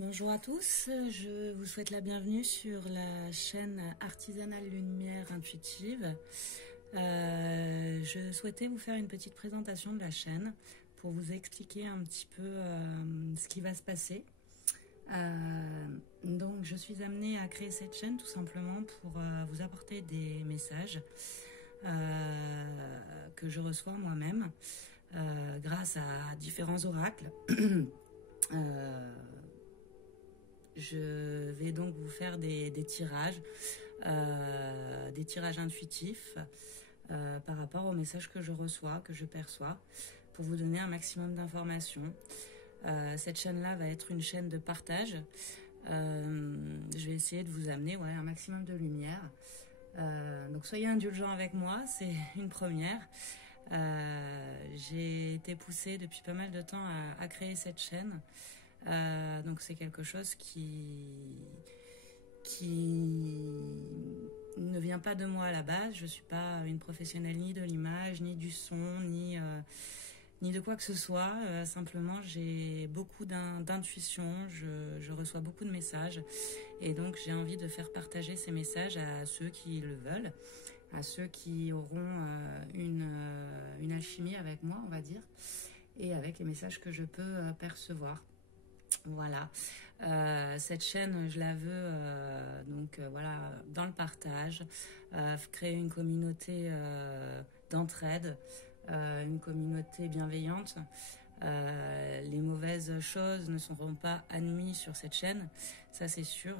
Bonjour à tous, je vous souhaite la bienvenue sur la chaîne Artisanale Lumière Intuitive. Je souhaitais vous faire une petite présentation de la chaîne pour vous expliquer un petit peu ce qui va se passer. Donc je suis amenée à créer cette chaîne tout simplement pour vous apporter des messages que je reçois moi-même grâce à différents oracles. Je vais donc vous faire des tirages intuitifs par rapport aux messages que je reçois, que je perçois, pour vous donner un maximum d'informations. Cette chaîne-là va être une chaîne de partage. Je vais essayer de vous amener un maximum de lumière. Donc soyez indulgents avec moi, c'est une première. J'ai été poussée depuis pas mal de temps à créer cette chaîne. Donc c'est quelque chose qui ne vient pas de moi à la base. Je ne suis pas une professionnelle ni de l'image, ni du son, ni de quoi que ce soit. Simplement, j'ai beaucoup d'intuition, je reçois beaucoup de messages. Et donc, j'ai envie de faire partager ces messages à ceux qui le veulent, à ceux qui auront une alchimie avec moi, on va dire, et avec les messages que je peux percevoir. Voilà, cette chaîne, je la veux dans le partage, créer une communauté d'entraide, une communauté bienveillante. Les mauvaises choses ne seront pas admises sur cette chaîne, ça c'est sûr.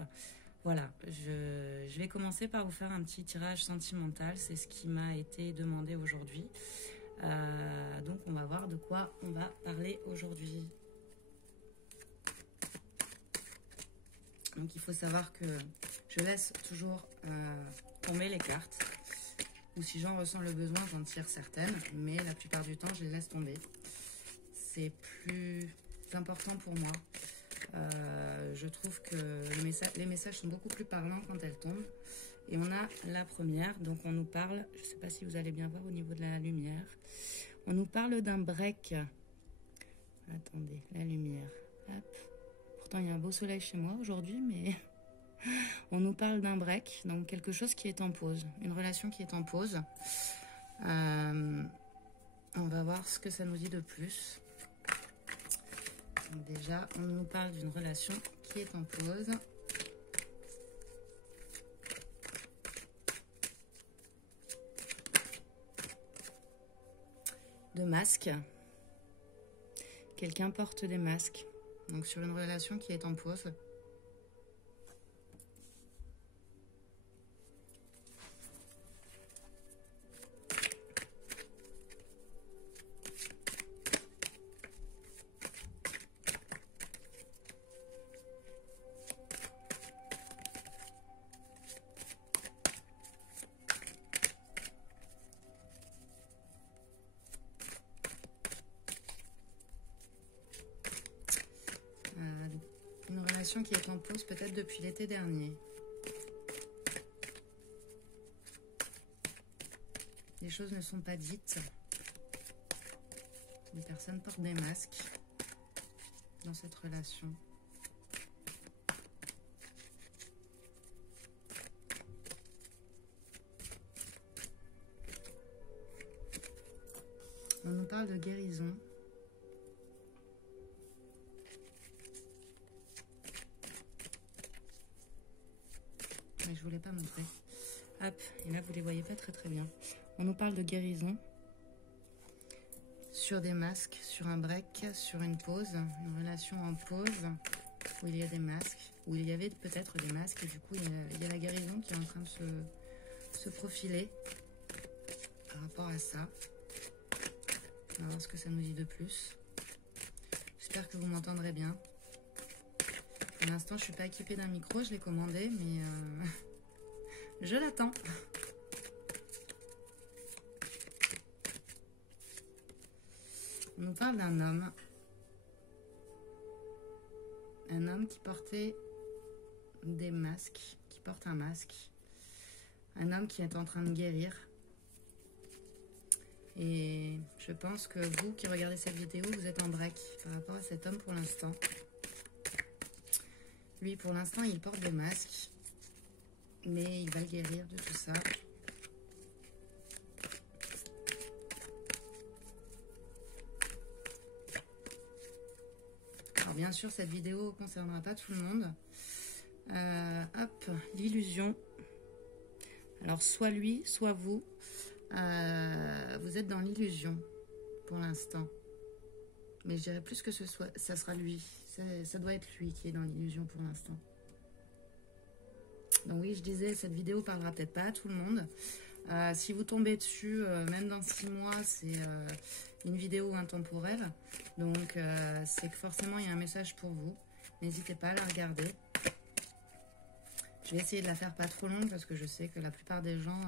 Voilà, je vais commencer par vous faire un petit tirage sentimental, c'est ce qui m'a été demandé aujourd'hui. Donc on va voir de quoi on va parler aujourd'hui. Donc il faut savoir que je laisse toujours tomber les cartes, ou si j'en ressens le besoin, j'en tire certaines, mais la plupart du temps je les laisse tomber. C'est plus important pour moi. Je trouve que les messages sont beaucoup plus parlants quand elles tombent. Et on a la première, donc on nous parle, je ne sais pas si vous allez bien voir au niveau de la lumière, on nous parle d'un break. Attendez, la lumière, hop. Pourtant, il y a un beau soleil chez moi aujourd'hui, mais on nous parle d'un break, donc quelque chose qui est en pause, une relation qui est en pause. On va voir ce que ça nous dit de plus. Donc déjà, on nous parle d'une relation qui est en pause. De masques. Quelqu'un porte des masques. Donc sur une relation qui est en pause. Une relation qui est en pause peut-être depuis l'été dernier. Les choses ne sont pas dites. Une personne porte des masques dans cette relation. On nous parle de guérison. Mais je ne voulais pas montrer. Hop, et là vous les voyez pas très bien. On nous parle de guérison sur des masques, sur un break, sur une pause, une relation en pause où il y a des masques, où il y avait peut-être des masques et du coup il y a la guérison qui est en train de se profiler par rapport à ça. On va voir ce que ça nous dit de plus. J'espère que vous m'entendrez bien. Pour l'instant, je ne suis pas équipée d'un micro, je l'ai commandé, mais je l'attends. On nous parle d'un homme. Un homme qui portait des masques, qui porte un masque. Un homme qui est en train de guérir. Et je pense que vous qui regardez cette vidéo, vous êtes en break par rapport à cet homme pour l'instant. Lui, pour l'instant, il porte des masques. Mais il va le guérir de tout ça. Alors, bien sûr, cette vidéo ne concernera pas tout le monde. Hop, l'illusion. Alors, soit lui, soit vous. Vous êtes dans l'illusion pour l'instant. Mais je dirais plus que ça sera lui. Ça doit être lui qui est dans l'illusion pour l'instant. Donc oui, je disais, cette vidéo parlera peut-être pas à tout le monde. Si vous tombez dessus, même dans 6 mois, c'est une vidéo intemporelle. Donc c'est que forcément, il y a un message pour vous. N'hésitez pas à la regarder. Je vais essayer de la faire pas trop longue parce que je sais que la plupart des gens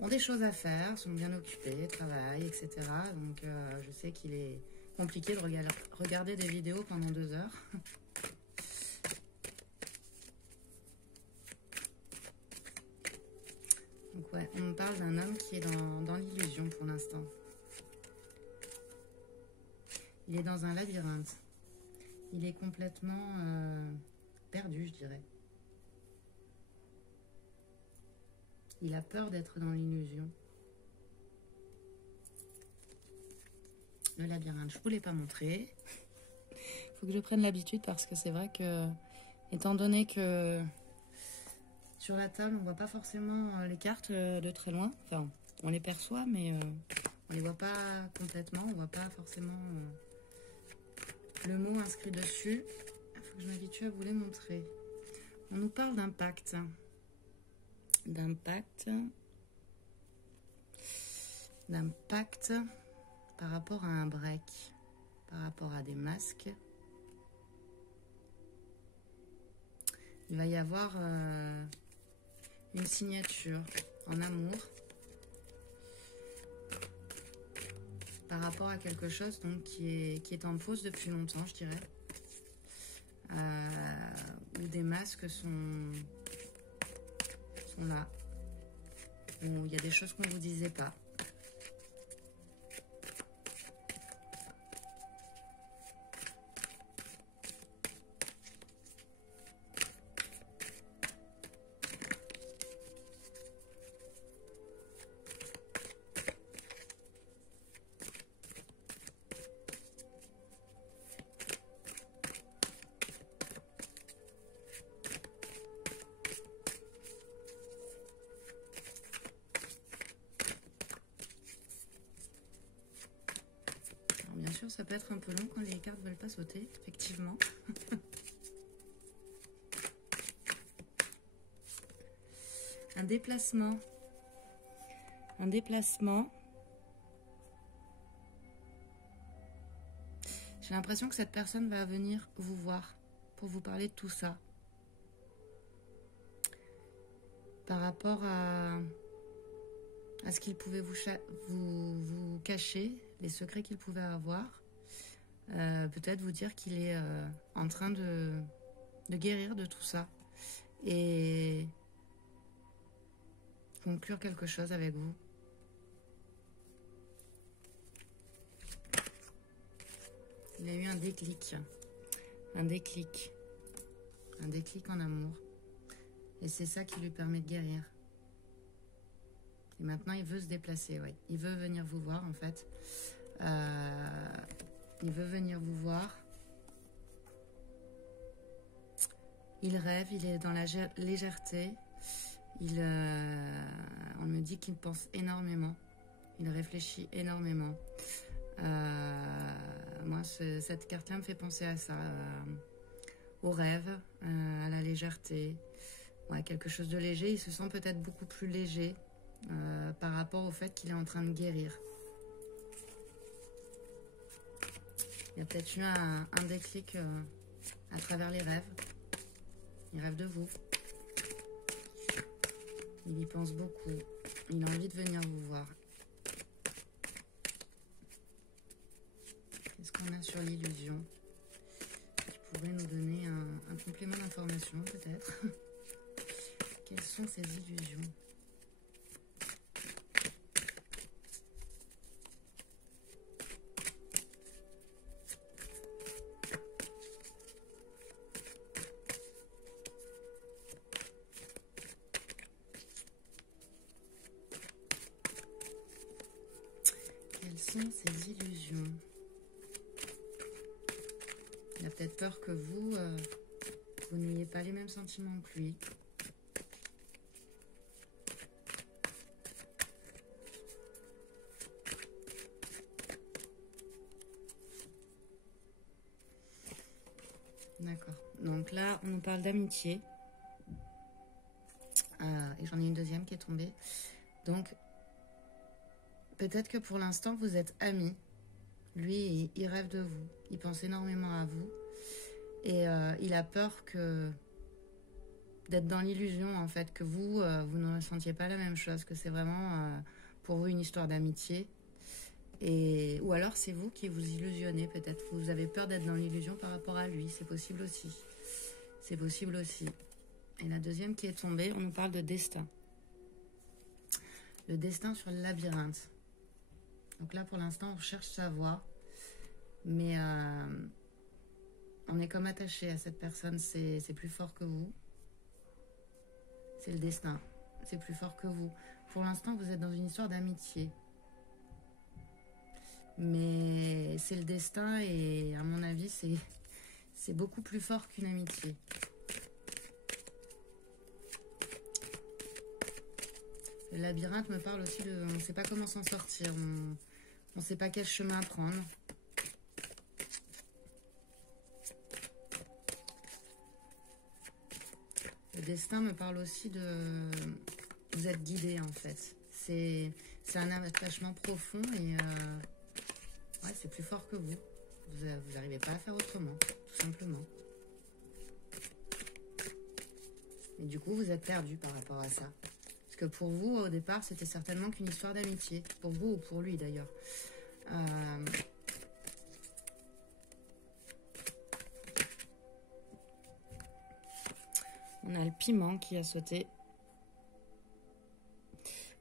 ont des choses à faire, sont bien occupés, travaillent, etc. Donc je sais qu'il est compliqué de regarder des vidéos pendant 2 heures. Donc ouais, on me parle d'un homme qui est dans l'illusion pour l'instant. Il est dans un labyrinthe. Il est complètement perdu, je dirais. Il a peur d'être dans l'illusion. Le labyrinthe, je ne vous l'ai pas montré. Il faut que je prenne l'habitude parce que c'est vrai que, étant donné que sur la table, on ne voit pas forcément les cartes de très loin. Enfin, on les perçoit, mais on ne les voit pas complètement. On ne voit pas forcément le mot inscrit dessus. Il faut que je m'habitue à vous les montrer. On nous parle d'un pacte. D'un pacte par rapport à un break, par rapport à des masques. Il va y avoir une signature en amour par rapport à quelque chose donc, qui est en pause depuis longtemps, je dirais. Où des masques sont là. Où il y a des choses qu'on ne vous disait pas. Ça peut être un peu long quand les cartes ne veulent pas sauter, effectivement. Un déplacement. Un déplacement. J'ai l'impression que cette personne va venir vous voir pour vous parler de tout ça. Par rapport à ce qu'il pouvait vous cacher, les secrets qu'il pouvait avoir. Peut-être vous dire qu'il est en train de guérir de tout ça et conclure quelque chose avec vous. Il a eu un déclic en amour et c'est ça qui lui permet de guérir. Et maintenant il veut se déplacer, ouais. Il veut venir vous voir en fait. Il veut venir vous voir. Il rêve, il est dans la légèreté. On me dit qu'il pense énormément. Il réfléchit énormément. Moi, cette carte-là me fait penser à ça. Au rêve, à la légèreté. Ouais, quelque chose de léger. Il se sent peut-être beaucoup plus léger par rapport au fait qu'il est en train de guérir. Il y a peut-être eu un déclic à travers les rêves. Il rêve de vous. Il y pense beaucoup. Il a envie de venir vous voir. Qu'est-ce qu'on a sur l'illusion qui pourrait nous donner un complément d'information peut-être? Quelles sont ces illusions? Il a peut-être peur que vous, vous n'ayez pas les mêmes sentiments que lui. D'accord. Donc là, on nous parle d'amitié. Et j'en ai une deuxième qui est tombée. Donc, peut-être que pour l'instant, vous êtes amis. Lui, il rêve de vous. Il pense énormément à vous. Et il a peur d'être dans l'illusion, en fait, que vous ne ressentiez pas la même chose, que c'est vraiment pour vous une histoire d'amitié. Ou alors c'est vous qui vous illusionnez, peut-être. Vous avez peur d'être dans l'illusion par rapport à lui. C'est possible aussi. C'est possible aussi. Et la deuxième qui est tombée, on nous parle de destin. Le destin sur le labyrinthe. Donc là, pour l'instant, on cherche sa voie. Mais on est comme attaché à cette personne. C'est plus fort que vous. C'est le destin. C'est plus fort que vous. Pour l'instant, vous êtes dans une histoire d'amitié. Mais c'est le destin et à mon avis, c'est beaucoup plus fort qu'une amitié. Le labyrinthe me parle aussi de... On ne sait pas comment s'en sortir. On ne sait pas quel chemin prendre. Le destin me parle aussi de... Vous êtes guidé en fait. C'est un attachement profond et... Ouais, c'est plus fort que vous. Vous n'arrivez pas à faire autrement, tout simplement. Et du coup, vous êtes perdu par rapport à ça. Parce que pour vous, au départ, c'était certainement qu'une histoire d'amitié. Pour vous ou pour lui, d'ailleurs. On a le piment qui a sauté.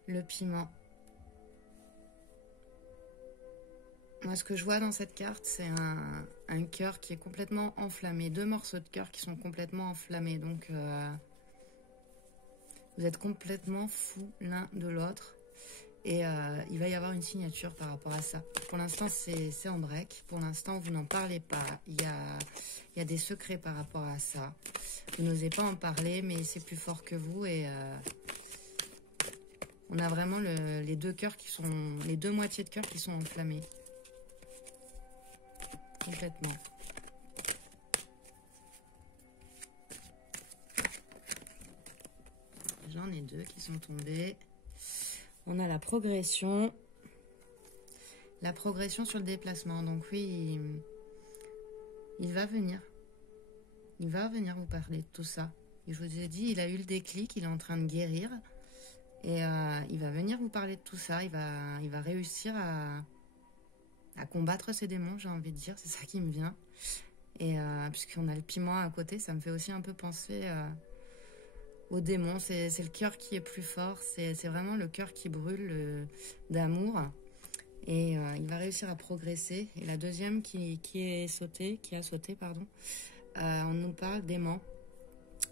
Le piment. Moi, ce que je vois dans cette carte, c'est un cœur qui est complètement enflammé. 2 morceaux de cœur qui sont complètement enflammés. Donc, vous êtes complètement fous l'un de l'autre. Et il va y avoir une signature par rapport à ça. Pour l'instant, c'est en break. Pour l'instant, vous n'en parlez pas. Il y a des secrets par rapport à ça. Vous n'osez pas en parler, mais c'est plus fort que vous. Et on a vraiment les 2 cœurs qui sont... Les 2 moitiés de cœur qui sont enflammées. Complètement. J'en ai 2 qui sont tombés. On a la progression. La progression sur le déplacement. Donc oui, il va venir. Il va venir vous parler de tout ça. Et je vous ai dit, il a eu le déclic, il est en train de guérir. Et il va venir vous parler de tout ça. Il va réussir à combattre ses démons, j'ai envie de dire. C'est ça qui me vient. Et puisqu'on a le piment à côté, ça me fait aussi un peu penser aux démons. C'est le cœur qui est plus fort. C'est vraiment le cœur qui brûle d'amour. Et il va réussir à progresser. Et la deuxième qui a sauté, on nous parle d'aimants.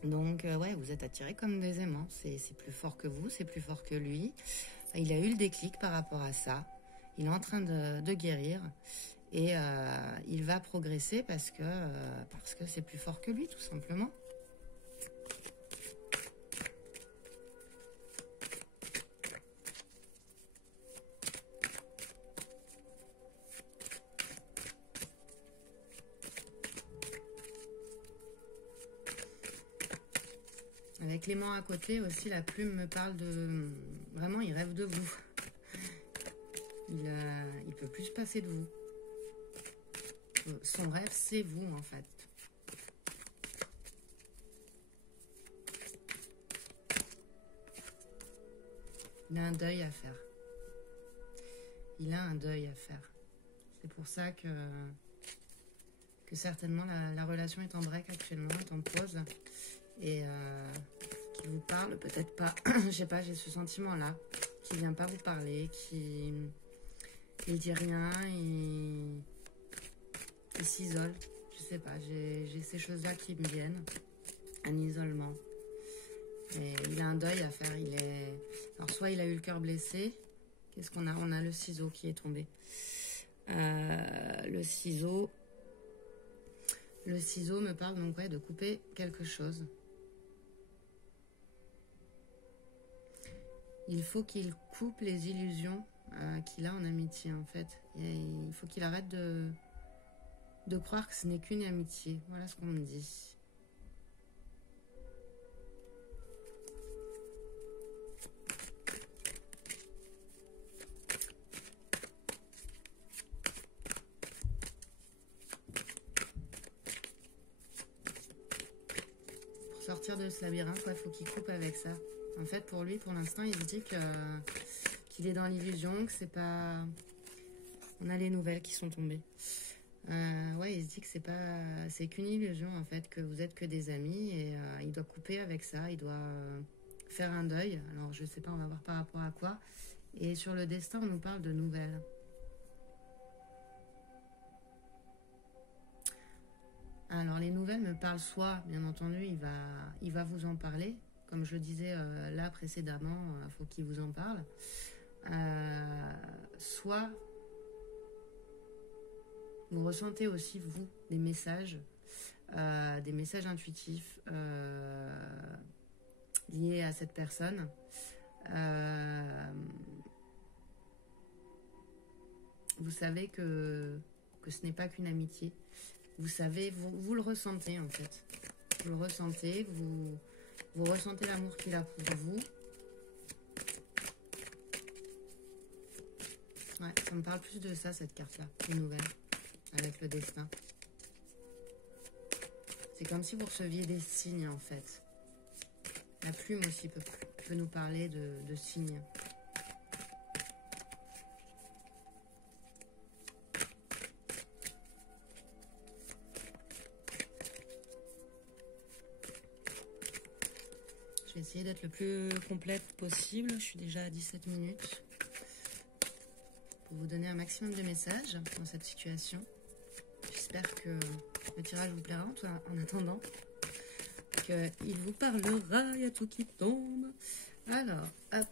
Donc, ouais, vous êtes attirés comme des aimants. C'est plus fort que vous, c'est plus fort que lui. Il a eu le déclic par rapport à ça. Il est en train de guérir. Et il va progresser parce que c'est plus fort que lui, tout simplement. Avec l'aimant à côté aussi, la plume me parle de... Vraiment, il rêve de vous. Il peut plus se passer de vous. Son rêve, c'est vous, en fait. Il a un deuil à faire. Il a un deuil à faire. C'est pour ça que certainement la relation est en break actuellement, est en pause. Et qui vous parle, peut-être pas. Je sais pas, j'ai ce sentiment-là. Qui vient pas vous parler, il dit rien, il s'isole. Je sais pas, j'ai ces choses-là qui me viennent. Un isolement. Et il a un deuil à faire. Alors, soit il a eu le cœur blessé. Qu'est-ce qu'on a? On a le ciseau qui est tombé. Le ciseau. Le ciseau me parle donc de couper quelque chose. Il faut qu'il coupe les illusions qu'il a en amitié en fait. Et il faut qu'il arrête de croire que ce n'est qu'une amitié. Voilà ce qu'on me dit. Pour sortir de ce labyrinthe, il faut qu'il coupe avec ça. En fait, pour lui, pour l'instant, il se dit qu'il est dans l'illusion, que c'est pas... On a les nouvelles qui sont tombées. Ouais, il se dit que c'est qu'une illusion, en fait, que vous êtes que des amis, et il doit couper avec ça, il doit faire un deuil. Alors, je sais pas, on va voir par rapport à quoi. Et sur le destin, on nous parle de nouvelles. Alors, les nouvelles me parlent soit, bien entendu, il va vous en parler. Comme je le disais là précédemment, il faut qu'il vous en parle. Soit vous ressentez aussi, vous, des messages intuitifs liés à cette personne. Vous savez que ce n'est pas qu'une amitié. Vous savez, vous le ressentez en fait. Vous le ressentez, vous ressentez l'amour qu'il a pour vous. Ouais, ça me parle plus de ça, cette carte-là, les nouvelles, avec le destin. C'est comme si vous receviez des signes, en fait. La plume aussi peut nous parler de signes. Je vais essayer d'être le plus complète possible. Je suis déjà à 17 minutes. Pour vous donner un maximum de messages dans cette situation. J'espère que le tirage vous plaira en attendant. Qu'il vous parlera, il y a tout qui tombe. Alors, hop.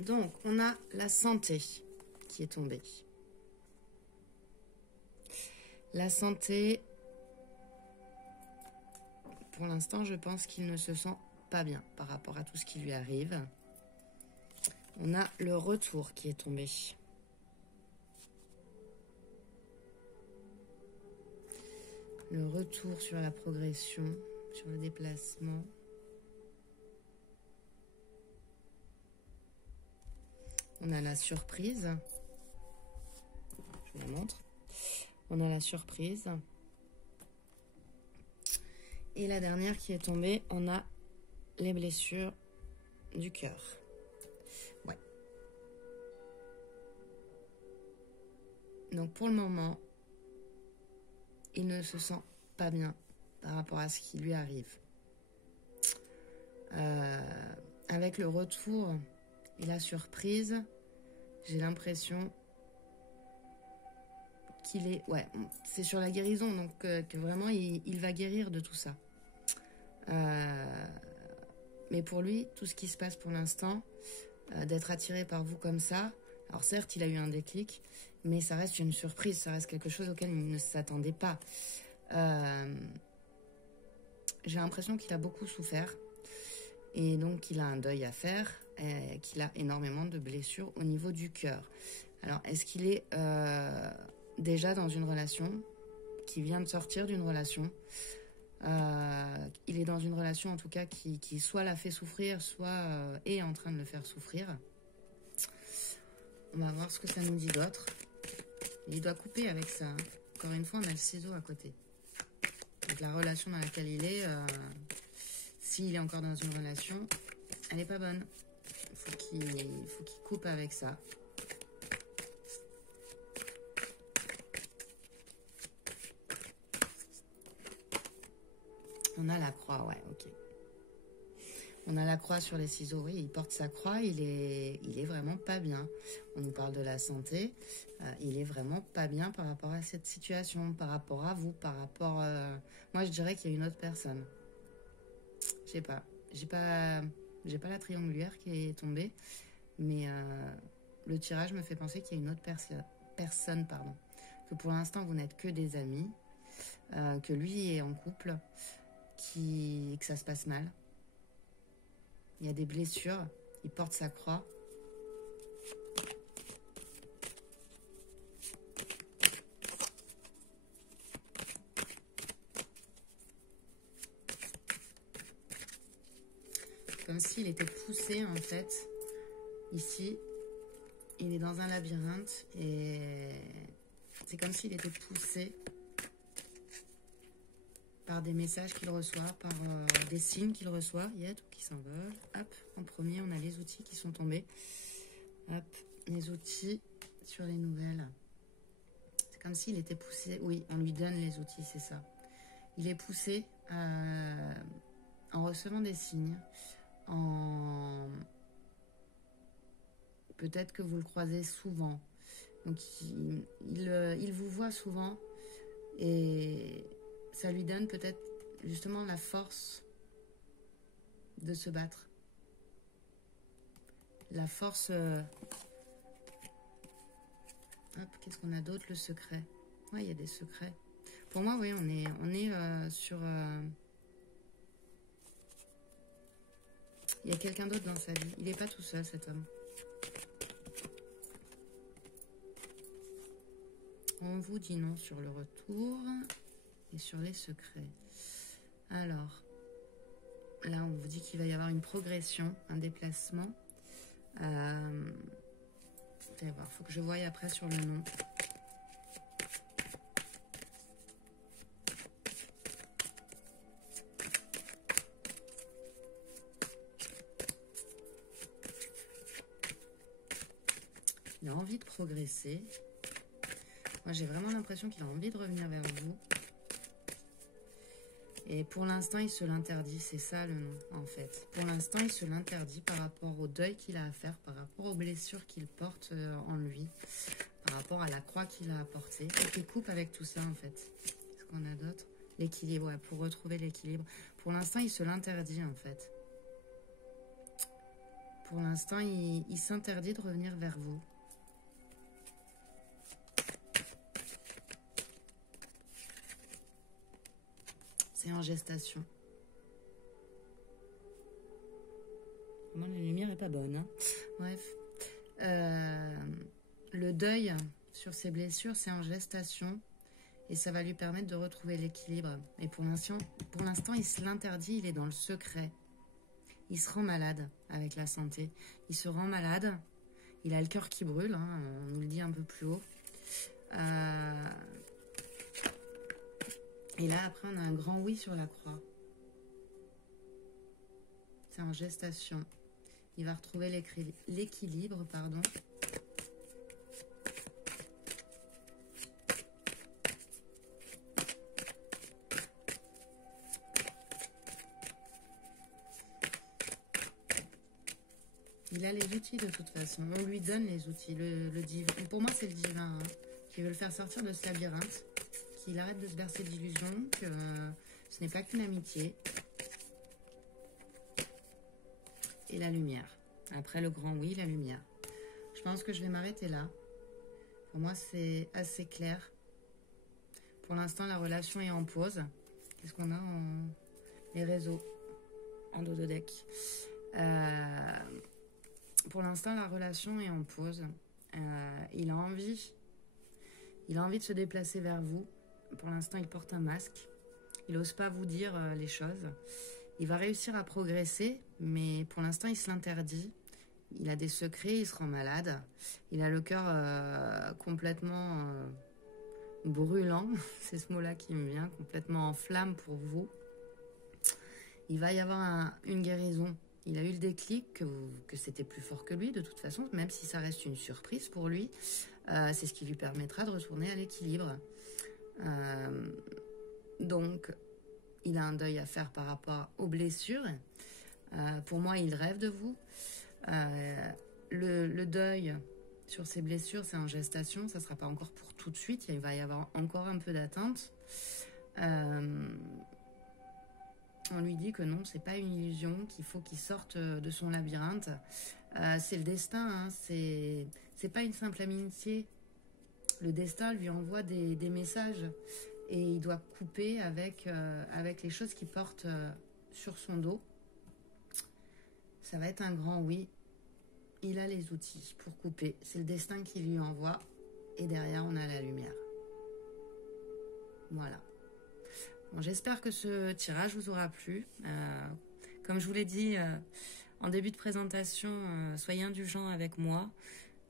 Donc, on a la santé qui est tombée. La santé, pour l'instant, je pense qu'il ne se sent pas bien par rapport à tout ce qui lui arrive. On a le retour qui est tombé. Le retour sur la progression, sur le déplacement. On a la surprise. Je vous la montre. On a la surprise. Et la dernière qui est tombée, on a les blessures du cœur. Ouais. Donc pour le moment, il ne se sent pas bien par rapport à ce qui lui arrive. Avec le retour et la surprise, j'ai l'impression qu'il est... Ouais, c'est sur la guérison, donc que vraiment il va guérir de tout ça. Mais pour lui, tout ce qui se passe pour l'instant, d'être attiré par vous comme ça, alors certes, il a eu un déclic, mais ça reste une surprise, ça reste quelque chose auquel il ne s'attendait pas. J'ai l'impression qu'il a beaucoup souffert, et donc qu'il a un deuil à faire, et qu'il a énormément de blessures au niveau du cœur. Alors, est-ce qu'il est déjà dans une relation, qui vient de sortir d'une relation? Il est dans une relation en tout cas qui soit l'a fait souffrir, soit est en train de le faire souffrir. On va voir ce que ça nous dit d'autre. Il doit couper avec ça. Encore une fois, on a le ciseau à côté. Donc la relation dans laquelle il est, s'il est encore dans une relation, elle n'est pas bonne. Il faut qu'il coupe avec ça. On a la croix, ouais, ok. On a la croix sur les ciseaux, oui, il porte sa croix, il est vraiment pas bien. On nous parle de la santé, il est vraiment pas bien par rapport à cette situation, par rapport à vous, par rapport... Moi, je dirais qu'il y a une autre personne. Je sais pas, j'ai pas la triangulaire qui est tombée, mais le tirage me fait penser qu'il y a une autre personne, pardon. que pour l'instant vous n'êtes que des amis, que lui est en couple, que ça se passe mal. Il y a des blessures, il porte sa croix. Comme s'il était poussé en fait. Ici, il est dans un labyrinthe et c'est comme s'il était poussé par des messages qu'il reçoit, par des signes qu'il reçoit. Il y a tout qui s'envole. Hop, en premier, on a les outils qui sont tombés. Hop, les outils sur les nouvelles. C'est comme s'il était poussé. Oui, on lui donne les outils, c'est ça. Il est poussé en recevant des signes, peut-être que vous le croisez souvent. Donc, il vous voit souvent et ça lui donne peut-être justement la force de se battre. La force... Hop, qu'est-ce qu'on a d'autre? Le secret. Ouais, il y a des secrets. Pour moi, oui, on est sur... Il y a quelqu'un d'autre dans sa vie. Il n'est pas tout seul, cet homme. On vous dit non sur le retour et sur les secrets. Alors, là, on vous dit qu'il va y avoir une progression, un déplacement. Vous allez voir, il faut que je voie après sur le nom. Il a envie de progresser. Moi, j'ai vraiment l'impression qu'il a envie de revenir vers vous. Et pour l'instant, il se l'interdit. C'est ça le nom, en fait. Pour l'instant, il se l'interdit par rapport au deuil qu'il a à faire, par rapport aux blessures qu'il porte en lui, par rapport à la croix qu'il a apportée. Et qu'il coupe avec tout ça, en fait. Qu'est-ce qu'on a d'autre? L'équilibre, ouais, pour retrouver l'équilibre. Pour l'instant, il se l'interdit, en fait. Pour l'instant, il s'interdit de revenir vers vous. C'est en gestation. Moi, la lumière est pas bonne. Hein. Bref. Le deuil sur ses blessures, c'est en gestation. Et ça va lui permettre de retrouver l'équilibre. Et pour l'instant, il se l'interdit, il est dans le secret. Il se rend malade avec la santé. Il se rend malade. Il a le cœur qui brûle, hein, on nous le dit un peu plus haut. Et là, après, on a un grand oui sur la croix. C'est en gestation. Il va retrouver l'équilibre, pardon. Il a les outils de toute façon. On lui donne les outils. Le divin. Pour moi, c'est le divin hein, qui veut le faire sortir de ce labyrinthe. Qu'il arrête de se bercer d'illusions, que ce n'est pas qu'une amitié. Et la lumière. Après le grand oui, la lumière. Je pense que je vais m'arrêter là. Pour moi, c'est assez clair. Pour l'instant, la relation est en pause. Qu'est-ce qu'on a en... Les réseaux en dos de deck. Pour l'instant, la relation est en pause. Il a envie de se déplacer vers vous. Pour l'instant, il porte un masque. Il n'ose pas vous dire les choses. Il va réussir à progresser, mais pour l'instant, il se l'interdit. Il a des secrets, il se rend malade. Il a le cœur complètement brûlant. C'est ce mot-là qui me vient, complètement en flamme pour vous. Il va y avoir une guérison. Il a eu le déclic que c'était plus fort que lui, de toute façon, même si ça reste une surprise pour lui. C'est ce qui lui permettra de retourner à l'équilibre. Donc, il a un deuil à faire par rapport aux blessures. Pour moi, il rêve de vous. Le deuil sur ses blessures, c'est en gestation. Ça ne sera pas encore pour tout de suite. Il va y avoir encore un peu d'attente. On lui dit que non, c'est pas une illusion, qu'il faut qu'il sorte de son labyrinthe. C'est le destin, hein, c'est pas une simple amitié. le destin lui envoie des messages et il doit couper avec les choses qu'il porte sur son dos. Ça va être un grand oui. Il a les outils pour couper. C'est le destin qui lui envoie. Et derrière, on a la lumière. Voilà. Bon, j'espère que ce tirage vous aura plu. Comme je vous l'ai dit en début de présentation, soyez indulgents avec moi.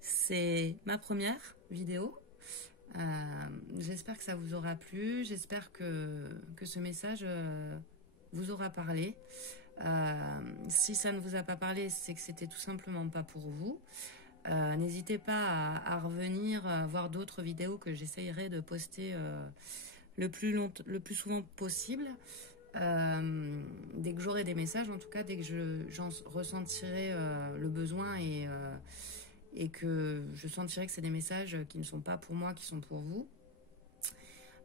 C'est ma première vidéo. J'espère que ça vous aura plu. J'espère que ce message vous aura parlé. Si ça ne vous a pas parlé, c'est que c'était tout simplement pas pour vous. N'hésitez pas à revenir voir d'autres vidéos que j'essayerai de poster le plus souvent possible. Dès que j'aurai des messages, en tout cas, dès que j'en ressentirai le besoin et que je sentirai que c'est des messages qui ne sont pas pour moi, qui sont pour vous.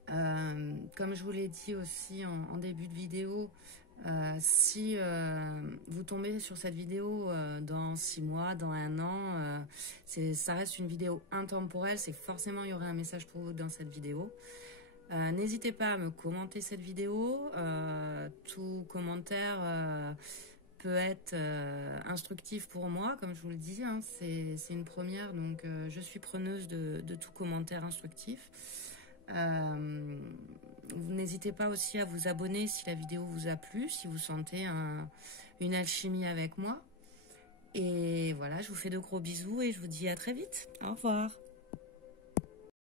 Comme je vous l'ai dit aussi en début de vidéo, si vous tombez sur cette vidéo dans 6 mois, dans 1 an, ça reste une vidéo intemporelle, c'est forcément il y aurait un message pour vous dans cette vidéo. N'hésitez pas à me commenter cette vidéo, tout commentaire peut être instructif pour moi, comme je vous le dis, hein, c'est une première, donc je suis preneuse de tout commentaire instructif. N'hésitez pas aussi à vous abonner si la vidéo vous a plu, si vous sentez une alchimie avec moi. Et voilà, je vous fais de gros bisous et je vous dis à très vite. Au revoir.